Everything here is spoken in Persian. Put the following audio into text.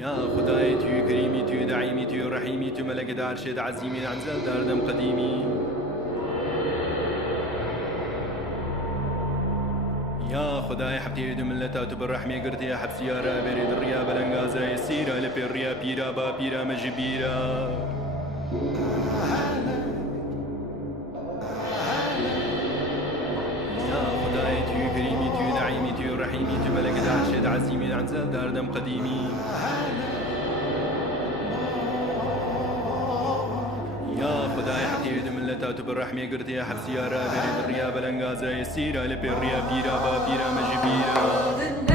يا خداي تو كريمي تو دعيمي تو رحيمي تو ملك دار شد عزيمي عنزل دار دم قديمي يا خداي حبتي دم ملتا تبرحمي قرتي يا حبس يا رابري دريا بلنغازا يسيرا لبيريا بيرا با بيرا مجبيرا يا خداي تو كريمي تو دعيمي تو رحيمي تو ملك دار شد عزيمي عنزل دار دم قديمي يا خداي حبتي دم ملتا تبرحمي قرتي يا حبس يا رابري دريا بلنغازا يسيرا لبيريا بيرا با بيرا مجبيرا